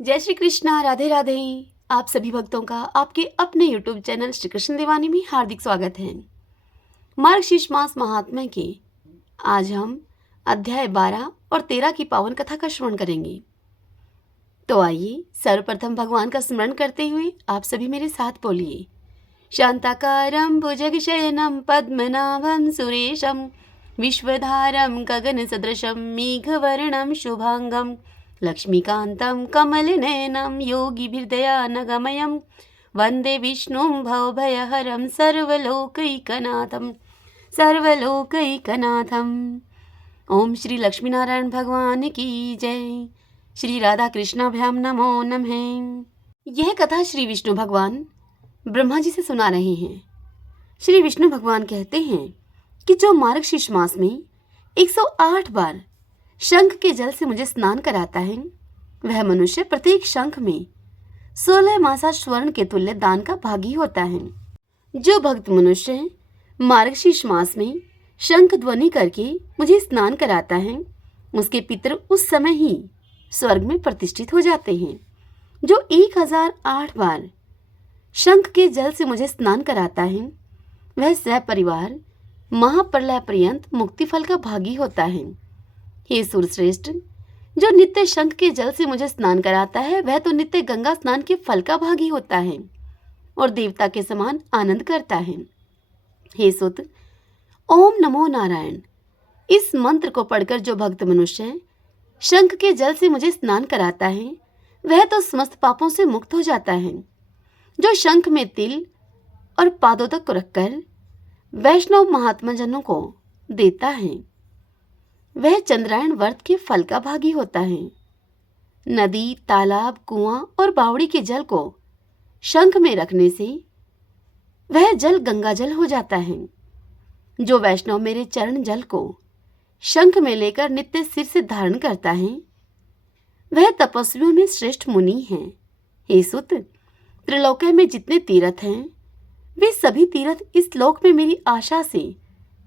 जय श्री कृष्णा, राधे राधे। आप सभी भक्तों का आपके अपने यूट्यूब चैनल श्री कृष्ण दीवानी में हार्दिक स्वागत है। मार्गशीर्ष मास महात्म्य के आज हम अध्याय 12 और 13 की पावन कथा का श्रवण करेंगे। तो आइए सर्वप्रथम भगवान का स्मरण करते हुए आप सभी मेरे साथ बोलिए। शांताकारं भुजगशयनं पद्मनाभं सुरेशं विश्वधारं गगनसदृशं मेघवर्णं शुभांगं लक्ष्मीकान्तं कमलनयनं योगिभिर्दयानगमयं वन्दे विष्णुं भवभयहरं सर्वलोकैकनाथं। ओम श्री लक्ष्मीनारायण भगवान की जय। श्री राधा कृष्णाभ्याम नमो नमः। यह कथा श्री विष्णु भगवान ब्रह्मा जी से सुना रहे हैं। श्री विष्णु भगवान कहते हैं कि जो मार्गशीर्ष मास में 108 बार शंख के जल से मुझे स्नान कराता है, वह मनुष्य प्रत्येक शंख में 16 मासा स्वर्ण के तुल्य दान का भागी होता है। जो भक्त मनुष्य मार्गशीर्ष मास में शंख ध्वनि करके मुझे स्नान कराता है, उसके पितृ उस समय ही स्वर्ग में प्रतिष्ठित हो जाते हैं। जो 1008 बार शंख के जल से मुझे स्नान कराता है, वह सपरिवार महाप्रलय पर्यंत मुक्ति फल का भागी होता है। हे सूरश्रेष्ठ, जो नित्य शंख के जल से मुझे स्नान कराता है, वह तो नित्य गंगा स्नान के फल का भागी होता है और देवता के समान आनंद करता है। हे सुत, ओम नमो नारायण इस मंत्र को पढ़कर जो भक्त मनुष्य शंख के जल से मुझे स्नान कराता है, वह तो समस्त पापों से मुक्त हो जाता है। जो शंख में तिल और पादोदक को रखकर वैष्णव महात्मा जनों को देता है, वह चंद्रायण व्रत के फल का भागी होता है। नदी, तालाब, कुआं और बावड़ी के जल को शंख में रखने से वह जल गंगा जल हो जाता है। जो वैष्णव मेरे चरण जल को शंख में लेकर नित्य सिर से धारण करता है, वह तपस्वियों में श्रेष्ठ मुनि है। हे सुत, त्रिलोक में जितने तीर्थ हैं, वे सभी तीर्थ इस लोक में मेरी आशा से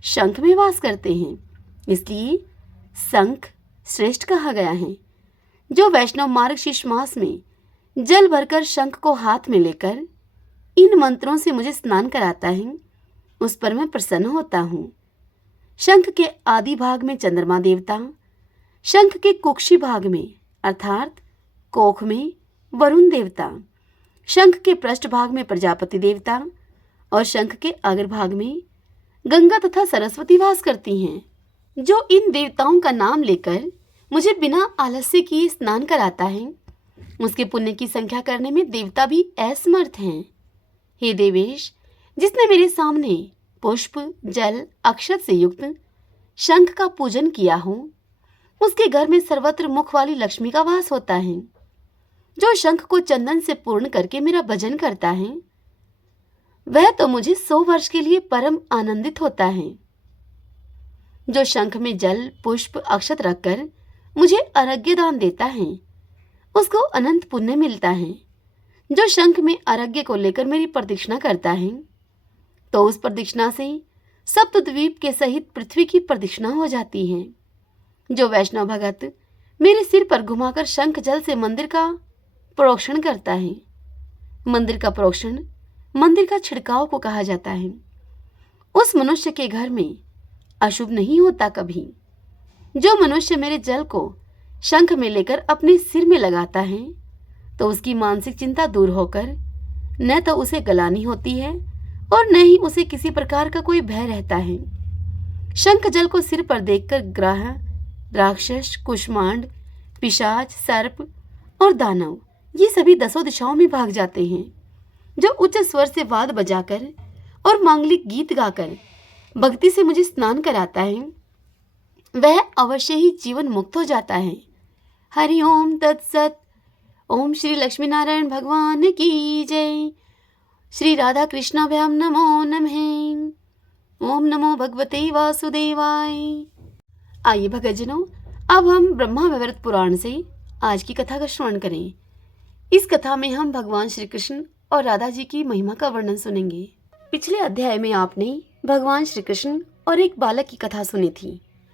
शंख में वास करते हैं, इसलिए शंख श्रेष्ठ कहा गया है। जो वैष्णव मार्गशीर्ष मास में जल भरकर शंख को हाथ में लेकर इन मंत्रों से मुझे स्नान कराता है, उस पर मैं प्रसन्न होता हूँ। शंख के आदि भाग में चंद्रमा देवता, शंख के कुक्षी भाग में अर्थात कोख में वरुण देवता, शंख के पृष्ठ भाग में प्रजापति देवता और शंख के अग्रभाग में गंगा तथा सरस्वती वास करती हैं। जो इन देवताओं का नाम लेकर मुझे बिना आलस्य किए स्नान कराता है, उसके पुण्य की संख्या करने में देवता भी असमर्थ हैं। हे देवेश, जिसने मेरे सामने पुष्प, जल, अक्षत से युक्त शंख का पूजन किया हो, उसके घर में सर्वत्र मुख वाली लक्ष्मी का वास होता है। जो शंख को चंदन से पूर्ण करके मेरा भजन करता है, वह तो मुझे 100 वर्ष के लिए परम आनंदित होता है। जो शंख में जल, पुष्प, अक्षत रखकर मुझे अर्घ्य दान देता है, उसको अनंत पुण्य मिलता है। जो शंख में अर्घ्य को लेकर मेरी प्रदक्षिणा करता है, तो उस प्रदक्षिणा से सप्तद्वीप के सहित पृथ्वी की प्रदक्षिणा हो जाती है। जो वैष्णव भगत मेरे सिर पर घुमाकर शंख जल से मंदिर का प्रोक्षण करता है, मंदिर का प्रोक्षण मंदिर का छिड़काव को कहा जाता है, उस मनुष्य के घर में अशुभ नहीं होता कभी। जो मनुष्य मेरे जल को शंख में लेकर अपने सिर में लगाता है, तो उसकी मानसिक चिंता दूर होकर न तो उसे गलानी होती है और न ही उसे किसी प्रकार का कोई भय रहता है। शंख जल को सिर पर देखकर ग्रह, राक्षस, कुष्मांड, पिशाच, सर्प और दानव ये सभी 10 दिशाओं में भाग जाते हैं। जो उच्च स्वर से वाद बजाकर और मांगलिक गीत गाकर भक्ति से मुझे स्नान कराता है, वह अवश्य ही जीवन मुक्त हो जाता है। हरि ओम तत्सत। ओम श्री लक्ष्मी नारायण भगवान की जय। श्री राधा कृष्णाभ्याम नमो नमः। ओम नमो भगवते वासुदेवाय। आइए भक्तजनों, अब हम ब्रह्मा वैवर्त पुराण से आज की कथा का श्रवण करें। इस कथा में हम भगवान श्री कृष्ण और राधा जी की महिमा का वर्णन सुनेंगे। पिछले अध्याय में आपने भगवान श्री कृष्ण और एक बालक की कथा सुनी थी।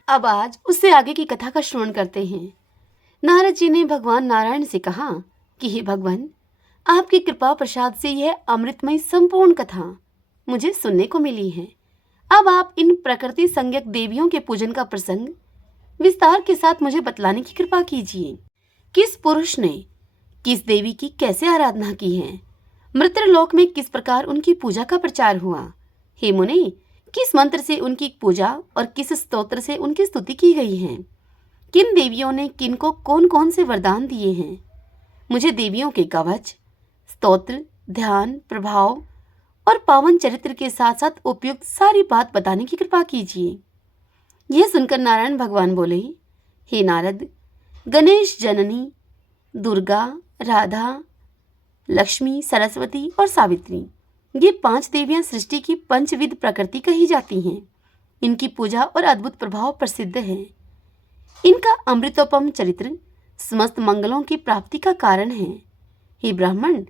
अब आज उससे आगे की कथा का श्रवण करते हैं। नारद जी ने भगवान नारायण से कहा कि हे भगवान, आपकी कृपा प्रसाद से यह अमृतमय संपूर्ण कथा मुझे सुनने को मिली है। अब आप इन प्रकृति संज्ञक देवियों के पूजन का प्रसंग विस्तार के साथ मुझे बतलाने की कृपा कीजिए। किस पुरुष ने किस देवी की कैसे आराधना की है, मृत्युलोक में किस प्रकार उनकी पूजा का प्रचार हुआ। हे मुनि, किस मंत्र से उनकी पूजा और किस स्तोत्र से उनकी स्तुति की गई है। किन देवियों ने किन को कौन कौन से वरदान दिए हैं। मुझे देवियों के कवच, स्तोत्र, ध्यान, प्रभाव और पावन चरित्र के साथ साथ उपयुक्त सारी बात बताने की कृपा कीजिए। यह सुनकर नारायण भगवान बोले, हे नारद, गणेश जननी दुर्गा, राधा, लक्ष्मी, सरस्वती और सावित्री, ये 5 देवियां सृष्टि की पंचविध प्रकृति कही जाती हैं। इनकी पूजा और अद्भुत प्रभाव प्रसिद्ध है। इनका अमृतोपम चरित्र समस्त मंगलों की प्राप्ति का कारण है। हे ब्राह्मण,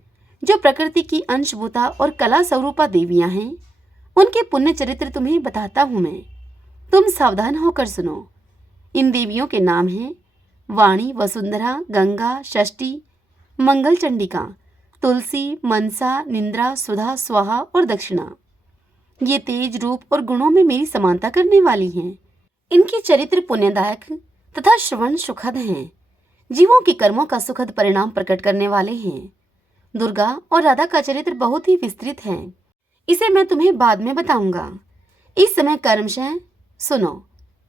जो प्रकृति की अंशभूता और कला स्वरूपा देवियां हैं, उनके पुण्य चरित्र तुम्हें बताता हूं मैं। तुम सावधान होकर सुनो। इन देवियों के नाम हैं वाणी, वसुंधरा, गंगा, षष्ठी, मंगल चंडिका, तुलसी, मनसा, निंद्रा, सुधा, स्वाहा और दक्षिणा। ये तेज, रूप और गुणों में मेरी समानता करने वाली हैं। इनके चरित्र पुण्यदायक तथा श्रवण सुखद हैं। जीवों के कर्मों का सुखद परिणाम प्रकट करने वाले हैं। दुर्गा और राधा का चरित्र बहुत ही विस्तृत है। इसे मैं तुम्हें बाद में बताऊंगा। इस समय कर्मशः सुनो।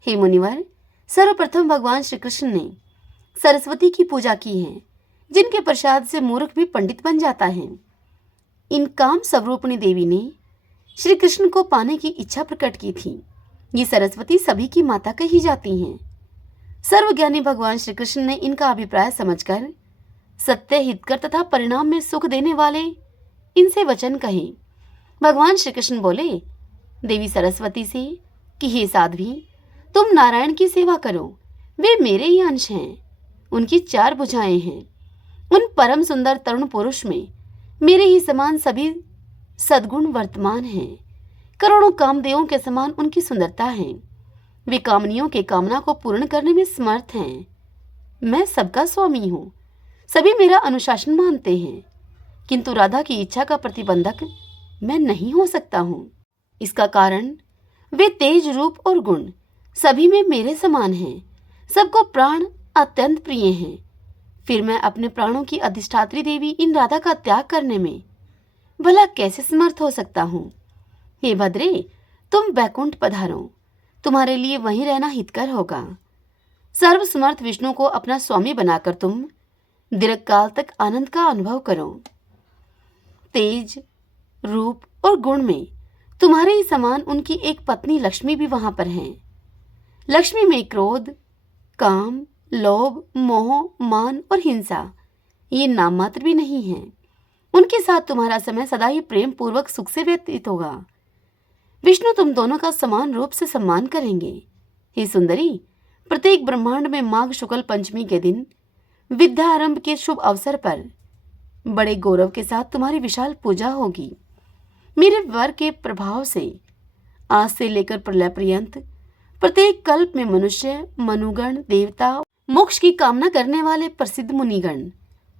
हे मुनिवर, सर्वप्रथम भगवान श्री कृष्ण ने सरस्वती की पूजा की है, जिनके प्रसाद से मूर्ख भी पंडित बन जाता है। इन काम स्वरूपिणी देवी ने श्री कृष्ण को पाने की इच्छा प्रकट की थी। ये सरस्वती सभी की माता कही जाती हैं। सर्वज्ञानी भगवान श्री कृष्ण ने इनका अभिप्राय समझकर सत्य, हितकर तथा परिणाम में सुख देने वाले इनसे वचन कहे। भगवान श्री कृष्ण बोले देवी सरस्वती से कि हे साध्वी, तुम नारायण की सेवा करो। वे मेरे ही अंश हैं। उनकी 4 भुजाएं हैं। उन परम सुंदर तरुण पुरुष में मेरे ही समान सभी सद्गुण वर्तमान हैं। करोड़ों कामदेवों के समान उनकी सुंदरता है। वे कामनियों के कामना को पूर्ण करने में समर्थ हैं। मैं सबका स्वामी हूँ। सभी मेरा अनुशासन मानते हैं, किंतु राधा की इच्छा का प्रतिबंधक मैं नहीं हो सकता हूँ। इसका कारण वे तेज, रूप और गुण सभी में मेरे समान हैं। सबको प्राण अत्यंत प्रिय हैं। फिर मैं अपने प्राणों की अधिष्ठात्री देवी इन राधा का त्याग करने में भला कैसे समर्थ हो सकता हूँ। हे भद्रे, तुम बैकुंठ पधारो। तुम्हारे लिए वहीं रहना हितकर होगा। सर्वसमर्थ विष्णु को अपना स्वामी बनाकर तुम दीर्घकाल तक आनंद का अनुभव करो। तेज, रूप और गुण में तुम्हारे ही समान उनकी एक पत्नी लक्ष्मी भी वहां पर है। लक्ष्मी में क्रोध, काम, लोभ, मोह, मान और हिंसा ये नाम मात्र भी नहीं है। उनके साथ तुम्हारा समय सदा ही प्रेम पूर्वक सुख से व्यतीत होगा। विष्णु तुम दोनों का समान रूप से सम्मान करेंगे। हे सुंदरी, प्रत्येक ब्रह्मांड में माघ शुक्ल पंचमी के दिन विद्या आरंभ के शुभ अवसर पर बड़े गौरव के साथ तुम्हारी विशाल पूजा होगी। मेरे वर के प्रभाव से आज से लेकर प्रलय पर्यंत प्रत्येक कल्प में मनुष्य, मनुगण, देवता, मोक्ष की कामना करने वाले प्रसिद्ध मुनिगण,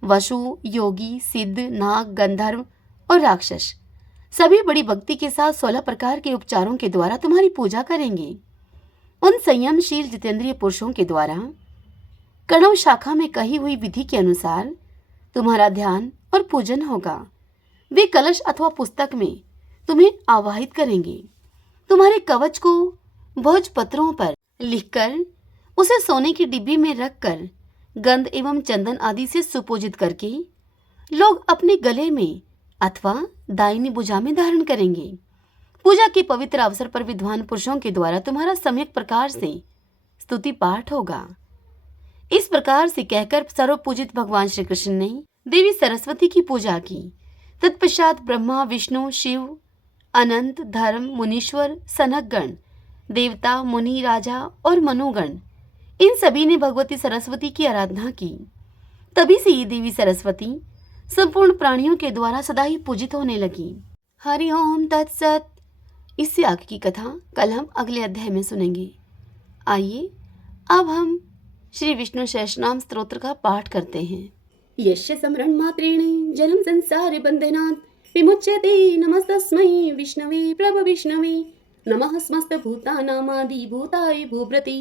वशु, योगी, सिद्ध, नाग, गंधर्व और राक्षस सभी बड़ी भक्ति के साथ 16 प्रकार के उपचारों के द्वारा तुम्हारी पूजा करेंगे। उन संयमशील जितेंद्रिय पुरुषों के द्वारा कणव शाखा में कही हुई विधि के अनुसार तुम्हारा ध्यान और पूजन होगा। वे कलश अथवा पुस्तक में तुम्हें आवाहित करेंगे। तुम्हारे कवच को भोजपत्रों पर लिखकर उसे सोने की डिब्बी में रखकर गंध एवं चंदन आदि से सुपूजित करके लोग अपने गले में अथवा दाहिनी भुजा में धारण करेंगे। पूजा के पवित्र अवसर पर विद्वान पुरुषों के द्वारा तुम्हारा सम्यक प्रकार से स्तुति पाठ होगा। इस प्रकार से कहकर सर्वपूजित भगवान श्री कृष्ण ने देवी सरस्वती की पूजा की। तत्पश्चात ब्रह्मा, विष्णु, शिव, अनंत, धर्म, मुनीश्वर, सनकगण, देवता, मुनि, राजा और मनुगण इन सभी ने भगवती सरस्वती की आराधना की। तभी से ये देवी सरस्वती संपूर्ण प्राणियों के द्वारा सदा ही पूजित होने लगी। हरि ओम तत्सत। इससे आगे की कथा कल हम अगले अध्याय में सुनेंगे। आइए अब हम श्री विष्णु सहस्रनाम स्तोत्र का पाठ करते हैं। यस्य स्मरण मात्रेण जन्म संसार बंधनात् विमुच्यते। नमस्तस्मै विष्णवे प्रभ विष्णवे। नमः समस्त भूतानामादि भूताय भूभृते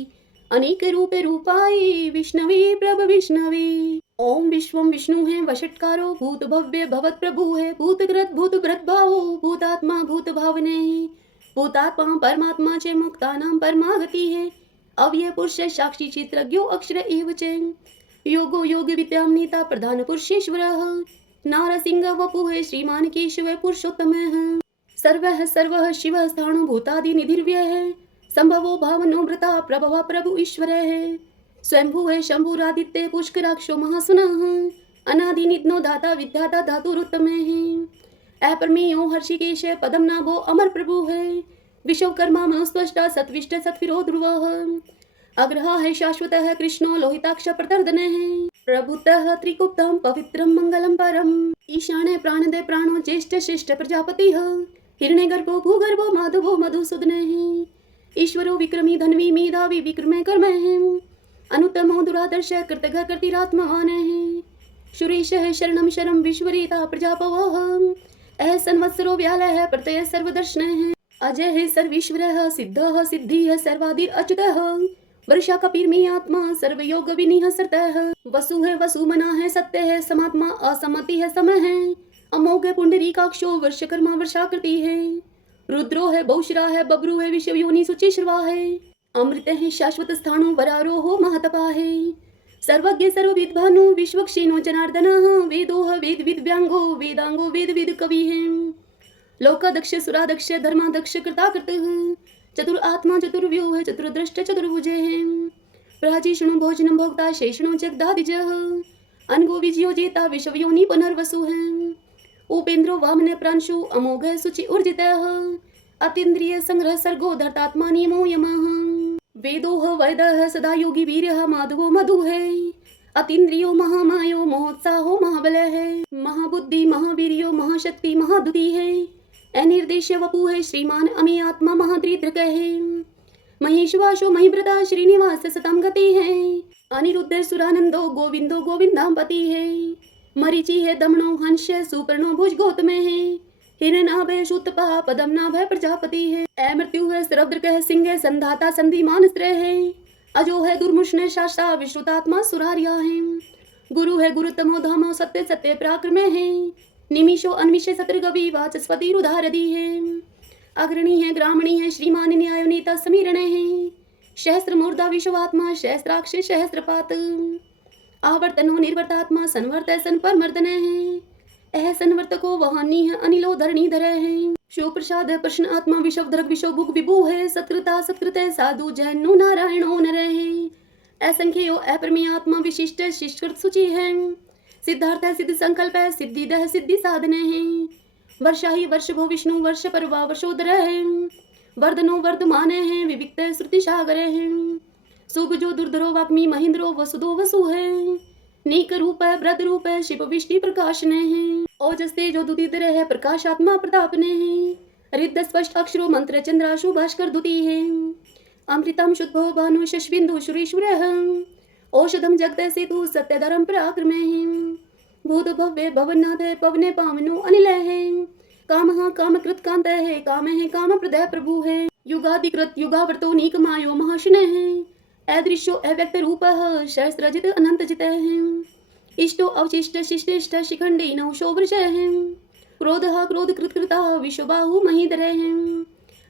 अनेक रूपे रूपाय विष्णवे प्रभ विष्णवे। ओम विश्वम विष्णु है वषटकारो भूत भव्य भवत प्रभु है भूतकृत भूत भृत भावो भूतात्मा भूत भावने भूतात्मा परमात्मा च मुक्तानां परमागति है। अव्यय पुरुष साक्षी चित्रज्ञो अक्षर एव च योगो योग विद्यां नेता प्रधान पुरुषेश्वरः नारसिंह वपुः श्रीमान केशव पुरुषोत्तमः सर्वः सर्वः शिवः स्थाणु भूतादि निधिर्व्यः संभवो भावनो वृता प्रभव प्रभु ईश्वरः स्वयंभू है शंभुरादित्य पुष्कराक्षो महासुनः अनादि निधनो दाता विद्याता धातुरुत्तम है। अपरमेयो हर्षिकेश पदम नाभो अमर प्रभु है विश्वकर्मा मनुस्वष्टा सत्विष्ट सत्विरो ध्रुवः अग्रह है शाश्वत है कृष्णो लोहिताक्ष प्रतर्दन है प्रभुतः त्रिकुप्तम पवित्रम मंगलम परम ईशाने प्राणदे प्राणो ज्येष्ठ श्रेष्ठ प्रजापति हिरण्य गर्भो भूगर्भो माधवो मधुसूदन है ईश्वरो विक्रमी धनवी मेधावी विक्रमे कर्म है अनुत्तमो दुरादर्श कृतघ कृतिरात्मवान है सुरेश है शरणम शरम विश्वरीता प्रजापवः अह संवत्सरो व्यालय है प्रत्यय सर्वदर्शन है अजय है सर्वेश्वर सिद्ध सिद्धि है सर्वादिर अच्युतः वर्षा कपीर्मी आत्मा सर्वयोग विनिह सरतः वसु है वसुमना है सत्य है समात्मा असमति है समय है अमोघ पुंडरीकाक्षो वर्षकर्मा वर्षाकृति है रुद्रो है बहुश्रा है बब्रू है विश्व योनि सुचिश्रवा है अमृत है शाश्वत स्थाणु वरारोहो महतपा है सर्वज्ञ सर्वविद भानु विश्वक्षेनो जनार्दन वेदो वेद विद व्यांगो वेदांगो वेद विद कवि है लोकादक्ष सुरादक्ष धर्मादक्ष कृताकृत चतुर आत्मा चतुर्व्यो है चतुर्दृष्ट चतुर्भुज है प्राचीषणु भोजनम भोक्ता शेषणु जगदादिज अनगो विजयो जेता विश्वयोनि पुनर्वसु है उपेन्द्रो वामन प्रांशु अमोघ सुचि ऊर्जित अतीन्द्रिय संग्रह सर्गो धर्तात्मा नियमो यमः वेदोह वैदः सदा योगी वीर्यः माधवो मधु है अतीन्द्रियो महामायो महोत्साहो महाबल है महाबुद्धि महावीर्यो महाशक्ति महादुति है अनिर्देश वपु है श्रीमान अमे आत्मा महाद्रिद्रक है महेशवासो महिव्रता श्रीनिवास सतम गति है अनिरुद्ध सुरानंदो गोविंदो गोविंदापति है मरीचि है दमनो हंस सुपर्णो भुज गौतम है हिरणाभय शूतपा पदम नाभय प्रजापति है अमृत्यु है सरभद्रक है सिंह है संधाता संधि मानस्त्र है अजो है दुर्मुष्ण शास्ता विश्रुतात्मा सुरारिया है गुरु है गुरुतमो धामो सत्य सत्य पराक्रम है निमिषो अन्विष सत्रगवि वाचस्पति रुधारदी है अग्रणी है ग्रामणी है श्रीमान न्याय नेता समीरण है सहस्त्र मूर्धा विश्वात्मा सहस्त्राक्ष सहस्त्रपात आवर्तनो निर्वर्तात्मा संवर्त सन पर मर्दन है अह संवर्तको वहानी है अनिलो धरणी धर है शिव प्रसाद प्रश्न आत्मा विश्वधरक विश्व भुग विभु है सत्कृता सत्कृत साधु जैनो नारायणो नर है असंख्यो अपरमेय आत्मा विशिष्ट शिष्टकृत सूचि है सिद्धार्थ है सिद्ध संकल्प है सिद्धिदह सिद्धि साधन है वर्षा ही वर्ष भो विष्णु वर्ष परवा वर्षोदर है वर्धनो वर्धमान है विविक्त श्रुति सागर है सुभजो दुर्धरो वाग्मी महेंद्रो वसुदो वसु है नीक रूप है व्रत रूप है शिव विष्टि प्रकाशन है ओजस्ते जो दुदितर है प्रकाशात्मा प्रतापने है रिद्ध स्पष्ट अक्षरो मंत्र चंद्राशु भास्कर दुति है अमृतम शुद्धो भानु शशबिंदु सुरेश्वर औषधम जगत सेतु सत्य धर्म पराक्रम है भूत भव्य भवनाथ है पवने पावनो अनिल है काम कामकृत कांत है काम प्रदय प्रभु है युगादिकृत युगावर्तो नीक मायो महाशन है अदृश्यो अव्यक्त रूप सहस्रजित अनंत जित है इष्टो अवशिष्ट शिष्टिष्ट शिखंडी नौशो वृष है क्रोध कृत कृता विश्वबाहु महीधर है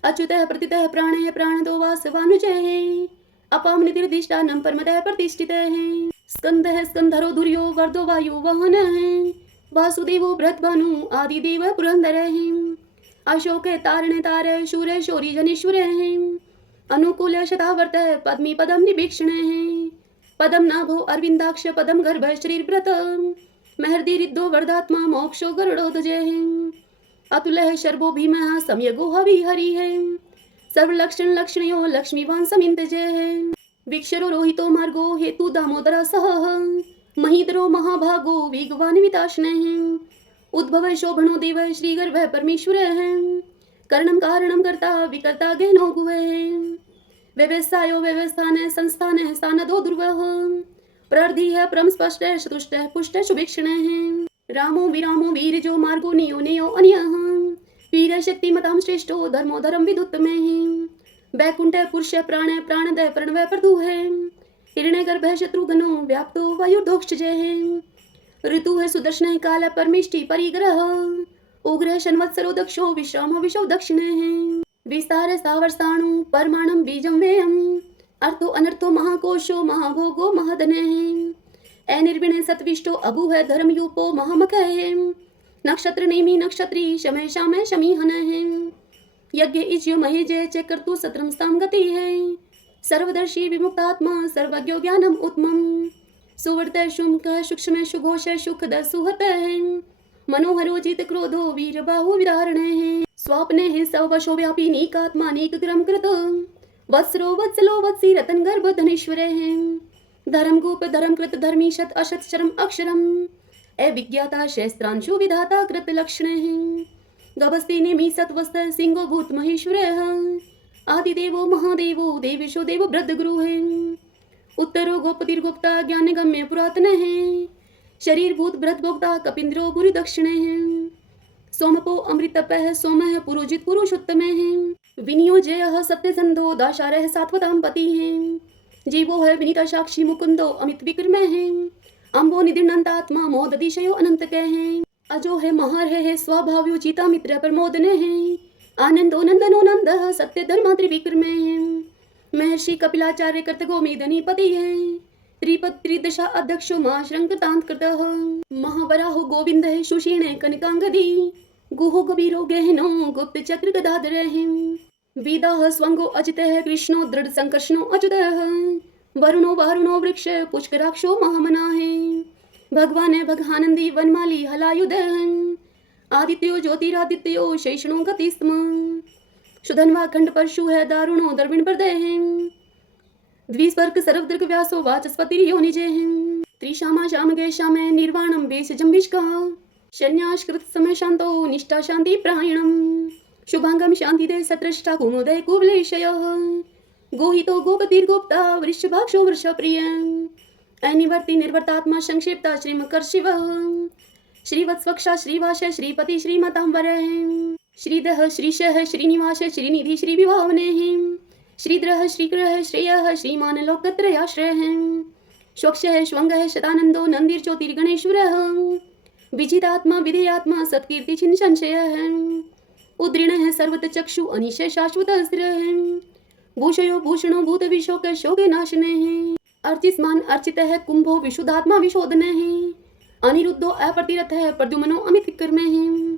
अच्युत प्रतित प्राण है प्राणदो वासवानुज है अपाम निर्दिष्टा नम परमतः प्रतिष्ठित है स्कंद है स्कंधरो धुर्यो वर्धो वायु वाहन है वासुदेवो भ्रतभानु आदि देव पुरंदर है अशोक तारण तार शूर शौरी जनेश्वर है अनुकूल शतावर्त पद्मी पदम निभीक्षण है पदम नाभो अरविंदाक्ष पदम गर्भ शरीर व्रत महर्दि रिद्धो वर्धात्मा मोक्षो गरुड़ोध्वज है अतुल है शर्भो भीम सम्यगो हवि हरि है सर्वलक्षण लक्ष्मयो लक्ष्मीवान समिंत जय है विक्षरो रोहितो मार्गो हेतु दामोदर सह महीधरो महाभागो वेगवान विताशन है उद्भव शोभनो देव श्री गर्भ परमेश्वर है कर्णम कारणम करता विकर्ता गहनो गुह है व्यवसायो व्यवस्थान संस्थान स्थान दो ध्रुव प्रर्धि है परम स्पष्ट है चतुष्ट है पुष्ट सुभिक्षण है। रामो विरामो वीर जो मार्गो नियो नियो अन्यः। वीर शक्ति मताम श्रेष्ठो धर्मो धर्म विदुत में है। वैकुंठ है पुरुष है प्राण है प्राणदय प्रणवय प्रदु है। हिरण्य गर्भ है शत्रुघ्नो व्याप्तो वायुर्धोक्ष जय है। ऋतु है सुदर्शन है काल है परमिष्टि परिग्रह। उग्र है शनवत्सरो दक्षो विश्रामो विशो दक्षिण है। विस्तार है स्थावर परमाणम बीजम वेयम। अर्थो अनर्थो महाकोशो महाभोगो महाधने है। अनिर्विण सतविष्टो अभु है धर्मयूपो महामख है। नक्षत्र नेमी नक्षत्री शमय शामय शमीहन है। यज्ञ इज्यो महेजय च कर्तु सत्रम स्तम गति है। सर्वदर्शी विमुक्तात्मा सर्वज्ञो ज्ञानम उत्तमम। सुवर्त शुंक सूक्ष्म सुघोष सुखद सुहत है। मनोहरोजित क्रोधो वीर बाहु विदारण है। स्वाप्ने है सवशो व्यापी नीकात्मा नीक क्रम कृत। वत्सरो वत्सलो वत्सी रतन गर्भ धनेश्वर है। धर्म गोप धर्म कृत धर्मी शत अशत शरम अक्षरम। अविज्ञाता शस्त्रांशु विधाता कृत लक्षण है। गभस्ति नेमि सत्वस्त सिंहो भूत महेश्वर आदिदेवो महादेवो देवेशो देव वृद्ध गुरु है। उत्तरो गोपतिर्गुप्ता ज्ञान गम्य पुरातन है। शरीर भूत भ्रत भोक्ता कपिंद्रो बुरी दक्षिण है। सोमपो अमृतपः सोम है पुरोजित पुरुषोत्तम है। विनियोजय सत्य संधो दाशारह सात्वताम पति है। जीवो है विनीता साक्षी मुकुंदो अमित विक्रम है। अम्बो निधिनंतात्मा मोदतिशयो अनंत कह है। अजो है महार है स्वभाव्यो चीता मित्र प्रमोदन है। आनंदो नंदनो नंद सत्य धर्मा त्रिविक्रम है। महर्षि कपिलाचार्य कर्तगो मेदनी पति है। त्रिपद त्रिदशा अध्यक्षो महाश्रंकतांत कृतः। महावराहो गोविंद है सुषीणे कनकांगदी। गुहो कबीरो गहनो गुप्त चक्र गदाधर है। वेदाः स्वंगो अजित है कृष्णो दृढ़ संकर्षणो अच्युत है। वरुणो वारुणो वृक्ष पुष्कराक्षो महामना है। भगवान है भगानंदी वनमाली हलायुध है। आदित्यो ज्योतिरादित्यो शैषणो गतिस्तम। सुधन्वा खंड परशु है दारुणो दर्विण प्रदय है। द्विस्वर्ग सर्वदृग व्यासो वाचस्पति योनिजय है। त्रिशामा श्याम गय श्याम निर्वाणम वेश जम्बिष्का। शन्याश्कृत समय शांतो निष्ठा शांति प्रायणम। शुभांगम शांति दे सत्रष्टा कुमोदय कुवलेशय। गोहितो गोपतिर्गोप्ता वृषभाक्षो वृषप्रिय। अनिवर्ति निर्वर्तात्मा संक्षिप्ता श्रीमकर्षिव। श्रीवत्स्वक्षा श्रीवास श्रीपति श्रीमतांबर श्रीदह श्रीशः श्रीनिवास श्रीनिधि श्रीविभावने श्रीद्रः श्रीग्रह श्रेयः श्रीमान लोकत्रयाश्रय स्वक्ष श्वंग शतानंदो नंदीर ज्योतिर्गणेश्वर विजितात्मा विधेयात्मा सत्कीर्ति छिन्न संशय उद्रीण है सर्वत चक्षु अनिशय शाश्वत अस्त्र भूषयो भूषणो भूत विशोक शोक नाशने अर्चिस्मान अर्चित है कुंभो विशुद्धात्मा विशोधन है। अनिरुद्धो अप्रतिरथ है प्रद्युमनो अमित विक्रम है।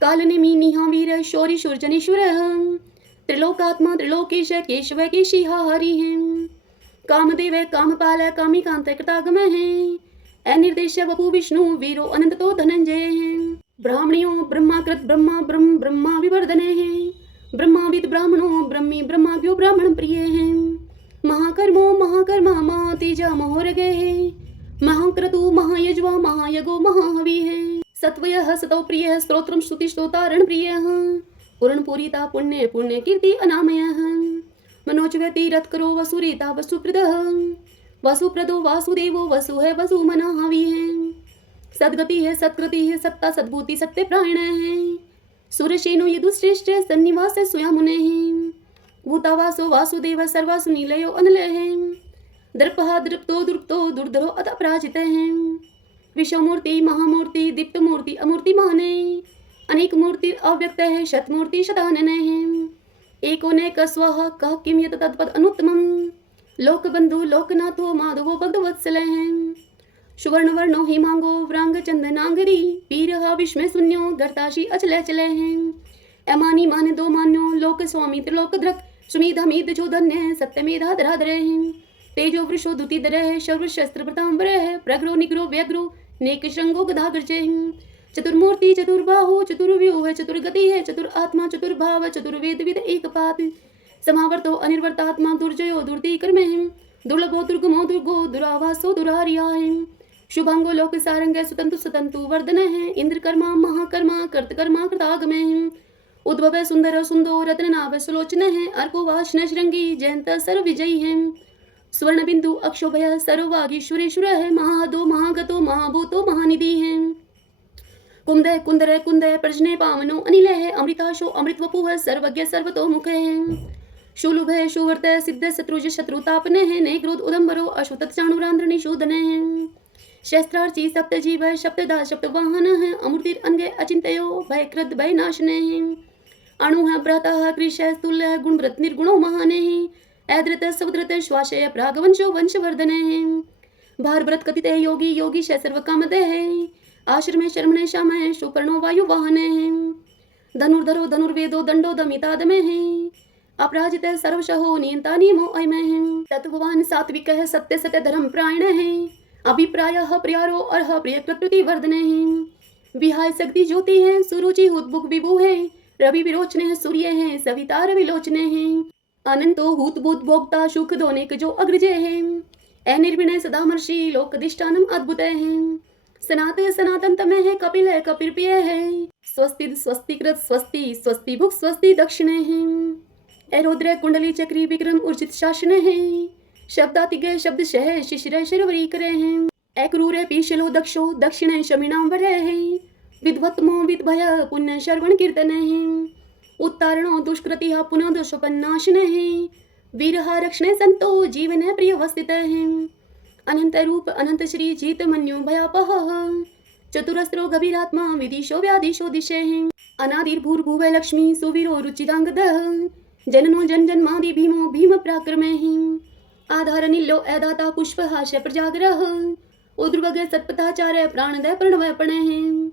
कालनेमी निहा वीर शौरी शूरजनेश्वर त्रिलोकात्मा त्रिलोकेश केशव केशिहा हरि है। कामदेव कामपाल कामिकांत कृतागम है। अनिर्देश वपु विष्णु वीरो अनंत तो धनंजय है। ब्राह्मणियों ब्रह्माकृत ब्रह्मा ब्रह्म ब्रह्मा विवर्धने है। ब्रह्माविद ब्राह्मणो ब्रह्मी ब्रह्माज्ञो ब्राह्मण प्रिय है। महाकर्मो महाकर्मा महातेजा महोरगे है। महाक्रतु महायज्वा महायगो महाहवि है। सत्वयः सतो प्रियः स्तोत्रम स्तुति स्तोतारण प्रियः। पूर्ण पूरिता पुण्य पुण्य कीर्ति अनामयः। मनोजगति रथ करो वसुरीता वसुप्रदः। वसुप्रदो वासुदेवो वसु है वसु मना हवि है। सदगति है सत्कृति है सत्ता सद्भूति सत्य प्राण है। सुरसेनो यदुश्रेष्ठ सन्निवास सुयामुने है। भूतावासो वासुदेव सर्वासु नीलयो अनल है। दर्पहा दृप्तो दुर्प्तो दुर्धरो अत अपराजित है। विश्वमूर्ति महामूर्ति दीप्त मूर्ति अमूर्ति माने। अनेक मूर्ति अव्यक्त है शतमूर्ति शतानन है। एकोनेक स्वः कह किम यत तत्पद अनुत्तमम। लोकबंधु लोकनाथो माधवो भगवत्सल है। सुवर्णवर्णो हिमांगो व्रांग चंदनांगरी। पीरहा विस्मय शून्यो गर्ताशी अचल चले हैं। अमानी मान दो मान्यो लोक स्वामी त्रिलोकद्रक। सुमेधा मेध जो धन्य सत्यमेधा धराधर है। तेजो वृषो दुतिधर है शौर्य शस्त्र प्रतांबर है। प्रग्रो निग्रो व्यग्रो नेक श्रृंगो गदाग्रज है। चतुर्मूर्ति चतुर्बाहु चतुर्व्यूह चतुर्गति है। चतुर आत्मा चतुर्भाव चतुर्वेद विद एक पात। समावर्तो अनिर्वर्तात्मा दुर्जयो दुर्ति कर्म है। दुर्लभो दुर्गमो दुर्गो दुरावासो दुरारिया है। शुभांगो लोक सारंग सुतंतु सुतंतु वर्धन है। इंद्र कर्मा महाकर्मा कर्तकर्मा कृतागम है। उद्भव सुंदर सुंदो रत्न नाभ सुलोचन है। अर्को वाशन श्रृंगी जयंत सर्व विजयी है। स्वर्ण बिंदु अक्षोभय सर्ववागीश्वरेश्वर महादो महागतो महाभूतो महानिधि है। कुंदय कुंदरय कुंदय प्रजने पावनो अनिल है अमृताशो अमृत वपु सर्वज्ञ सर्वतोमुख है। शूलुभ है शुवर्त सिद्ध शत्रुज शत्रुतापने है ने क्रोध उदम्बरो अश्वत चाणुरांध्र निशूदन है। शस्त्रार्ची सप्त जीव है शब्ददा शब्द वाहन है अमूर्तिर अंगे अचिंतयो भय कृत भय नाशने है। अणु है भ्राता कृष स्तुल्य है गुण व्रत निर्गुणो महाने है। ऐद्रत समुद्रत श्वासय प्रागवंशो वंशवर्धने है। भार व्रत कथित है योगी योगी श सर्व कामदे है। आश्रमे शर्मणे श्याम है सुपर्णो वायु वाहने है। धनुर्धरो धनुर्वेदो दंडो दमितादमे है। अपराजित सर्वशहो नियंता नियमो अयमे है। तत्ववान सात्विक है सत्य सत्य धर्म प्रायण है। अभिप्राय प्रियारो अर्ह प्रिय प्रकृति वर्धने है। विहाय शक्ति ज्योति है सुरुचि हुतबुक विभु है। रवि विरोचने है सूर्य है सविता रवि लोचने है। अनंतो हुत भूत भोक्ता सुख दोनेक जो अग्रजय है। अनिर्विणय सदा मर्षि लोकदिष्टानम अद्भुत है। सनात सनातन तमे है कपिल है कपिल प्रिय है। स्वस्ति स्वस्तिकृत स्वस्ति स्वस्ति भुक स्वस्ति दक्षिणे है। रुद्र कुंडली चक्री विक्रम उर्जित शासन है। शब्दातिगय शब्द शह शिशिर शिरवरी करे हैं। एक्रूरे पीशलो दक्षो दक्षिण शमिनाम वरे है। विद्वत्मो विद्भय पुण्य श्रवण कीर्तन है। उत्तारणो दुष्कृति पुनः दोषोपन्नाशन है। वीरहा रक्षणे संतो जीवन प्रिय वस्थित है। अनंत रूप अनंत श्री जीत मन्यु भयापह। चतुरस्रो गभीरात्मा विदिशो व्यादिशो दिशे हैं। अनादिर्भूर्भुव लक्ष्मी सुवीरो रुचिरांगद। जननो जन जन्मादि भीमो भीम पराक्रमे हैं। आधार नीलो ऐदाता पुष्प हास्य प्रजाग्रह। उद्रवग सत्पथाचार्य प्राणदय प्रणवय पणे हैं।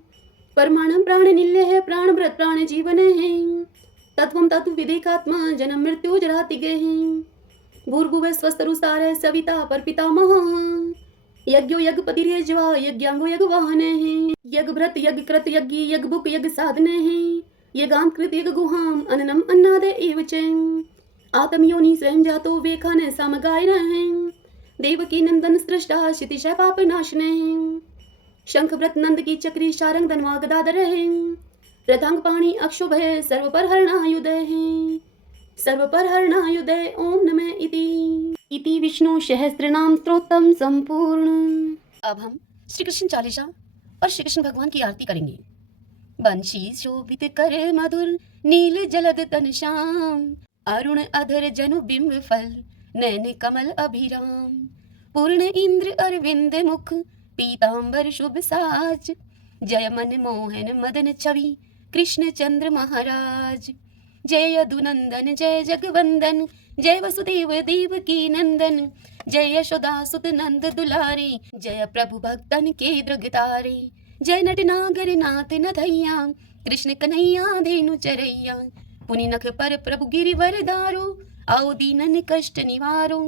परमाणु प्राण निल्य है प्राण व्रत प्राण जीवन है। तत्वम तत्व विदेकात्मा जन्म मृत्यु जरातिगे हैं। भूर्भुव स्वस्तरुसार सविता पर पितामह। यज्ञो यज्ञपति ज्वा यज्ञांगो यज्ञ वाहने हैं। यज्ञ भ्रत यज्ञ कृत यज्ञ यज्ञ बुक यज्ञ साधने हैं। यज्ञाम कृत यज्ञ गुहाम अननम अन्नादे एव च। आत्म योनि स्वयं जातो वेखान समगाय हैं। देवकी नंदन सृष्टा क्षितिश पाप नाशने हैं। शंख व्रत नंद की चक्री शारंग धनवा गदाधर है। रथांग पाणी अक्षुभ है सर्व पर हरणायुध है। सर्व पर हरणायुध ओम नमः इति विष्णु सहस्त्रनाम स्तोत्रम संपूर्ण। अब हम श्री कृष्ण चालीसा और श्री कृष्ण भगवान की आरती करेंगे। बंशी शोभित कर मधुर नील जलद तन श्याम। अरुण अधर जनु बिंब फल नैन कमल अभिराम। पूर्ण इंद्र अरविंद मुख पीतांबर शुभ साज। जय मन मोहन मदन छवि कृष्ण चंद्र महाराज। जय यदुनंदन जय जगवंदन जय वसुदेव देव की नंदन। जय यशोदा सुत नंद दुलारे जय प्रभु भक्तन के दृगतारे। जय नट नागर नाथ नथैया कृष्ण कन्हैया धेनु चरैया। पुनि नख पर प्रभु गिरिवर दारो आओ दीनन कष्ट निवारो।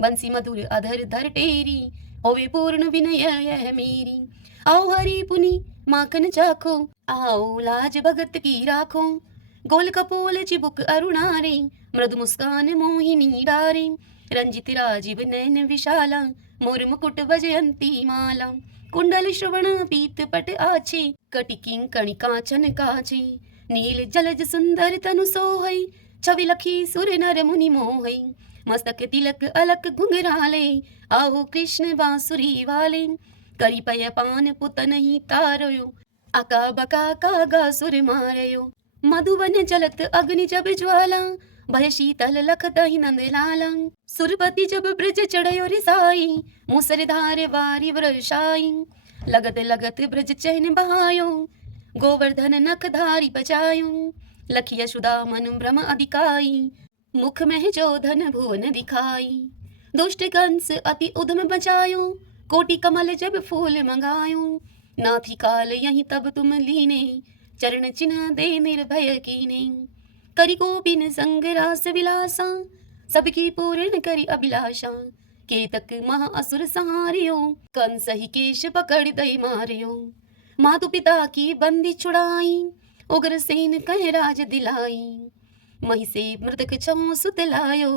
बंसी मधुर अधर धर टेरी होवे पूर्ण विनय यह मेरी। आओ हरि पुनि माखन चाखो आओ लाज भगत की राखो। गोल कपोल चिबुक अरुणारे मृदु मुस्कान मोहिनी डारे। रंजित राजीव नयन विशाला मोर मुकुट वजयंती माला। कुंडल श्रवण पीत पट आछे कटिकिं कणि कांचन काछे। नील जलज सुंदर तनु सोहै छवि लखी सुर नर मुनि मोहै। मस्तक तिलक अलक घुंघराले आओ कृष्ण बांसुरी वाले। करी पय पान पुत नहीं तारयो अका बका कागा सुर मारयो। मधुवन जलत अग्नि जब ज्वाला भय शीतल लखत ही नंद लाला। सुरपति जब ब्रज चढ़यो रिसाई मूसरधार वारी वर्षाई। लगत लगत ब्रज चहन बहायो गोवर्धन नख धारी बचायो। लखिय सुदा मन भ्रम अधिकाई मुख में जो धन भुवन दिखाई। दुष्ट कंस अति उधम बचायो कोटि कमल जब फूल मंगायो। नाथी काल यही तब तुम लीने चरण चिन्ह दे निर्भय कीने। करि गोपिन संग रास विलासा सबकी पूर्ण करि अभिलाषा। केतक महा असुर सहारियो कंस ही केश पकड़ दई मारियो। मातु पिता की बंदी छुड़ाई उग्र सेन कह राज दिलाई। मही से मृतक छो सुत लायो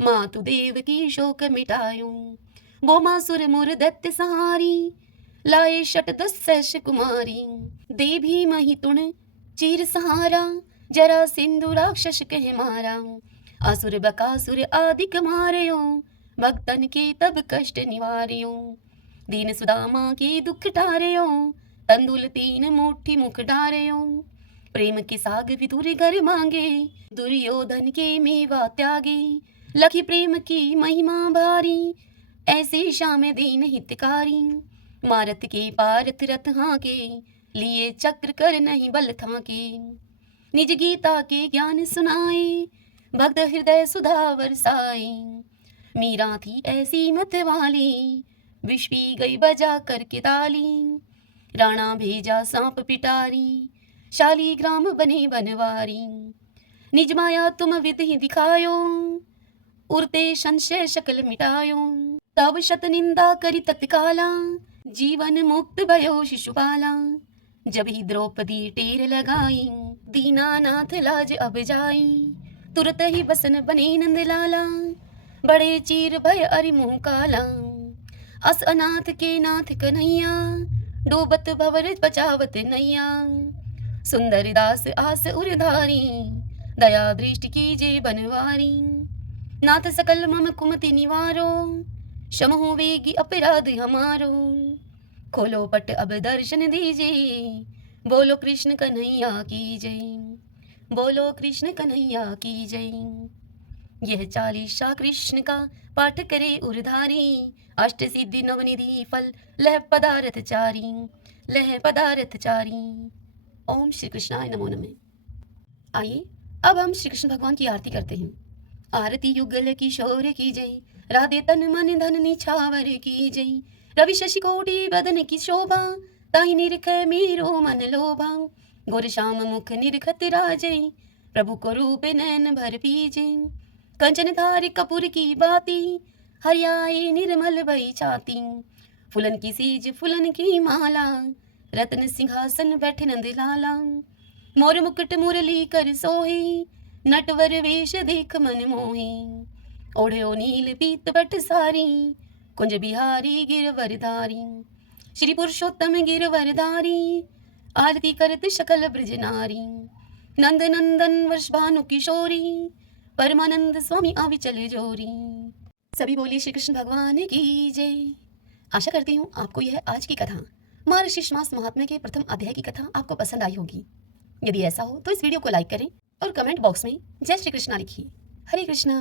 मातु देव की शोक मिटायो। बोमासुर मुर दैत्य सहारी लाए शट दस कुमारी। दे भी मही तुण चीर सहारा जरा सिंधु राक्षस कह मारा। असुर बकासुर आदिक मारयो भक्तन के तब कष्ट निवार्यो, दीन सुदामा के दुख टार्यो, तंदुल 3 मुट्ठी मुख डार्यो, प्रेम के साग विदुर घर मांगे, दुर्योधन के मेवा त्यागे, लखी प्रेम की महिमा भारी, ऐसे श्याम दीन हितकारी, मारत के पारथ रथ हाके, लिए चक्र कर नहीं बल थाके, निज गीता के ज्ञान सुनाए, भक्त हृदय सुधा बरसाए, मीरा थी ऐसी मत वाली, विष पी गई बजा करके ताली, राणा भेजा सांप पिटारी, शालीग्राम बने बनवारी, निज माया तुम विद ही दिखायो, उरते संशय शकल मिटायो, तब शत निंदा करी तत्काला, जीवन मुक्त भयो शिशुपाला, जब ही द्रौपदी टेर लगाई, दीनानाथ लाज अब जाई, तुरत ही बसन बने नंदलाला, बड़े चीर भय अरि मुँह काला, अस अनाथ के नाथ कन्हैया, डूबत भवर बचावत नैया, सुंदर दास आस उरधारी, दया दृष्टि कीजे बनवारी, नाथ सकल मम कुमति निवारो, क्षमहु वेगी अपराध हमारो, खोलो पट अब दर्शन दीजिए, बोलो कृष्ण कन्हैया की जय, बोलो कृष्ण कन्हैया की जय। यह चालीसा कृष्ण का पाठ करे उरधारी, अष्ट सिद्धि नवनिधि फल लह पदार्थ चारी, लह पदार्थ चारी। ओम श्री कृष्णाय नमो नमः। आइए अब हम श्री कृष्ण भगवान की आरती करते हैं। आरती युगल किशोर की जय, राधे तन मन धन निछावर की जय, रवि शशि कोटि बदन की शोभा, ताहि निरख मेरो मन लोभा, गोर श्याम मुख निरखत राजै, प्रभु को रूप नैन भर पीजे, कंचन धार कपूर की बाती, हरियाए निर्मल भई छाती, फुलन की सीज फुलन की माला, रत्न सिंहासन बैठे नंद लाला, मोर मुकुट मुरली कर सोहे, नटवर वेश देख मन मोहे, ओढ़ो नील पीत बट सारी, कुंज बिहारी गिरवरधारी, श्री पुरुषोत्तम गिरवरधारी, आरती करत शकल ब्रज नारी, नंद नंदन वर्षभानु किशोरी, परमानंद स्वामी अविचल जोरी। सभी बोलिए श्री कृष्ण भगवान की जय। आशा करती हूँ आपको यह आज की कथा मार्गशीर्ष मास महात्म्य के प्रथम अध्याय की कथा आपको पसंद आई होगी। यदि ऐसा हो तो इस वीडियो को लाइक करें और कमेंट बॉक्स में जय श्री कृष्णा लिखिए। हरे कृष्णा।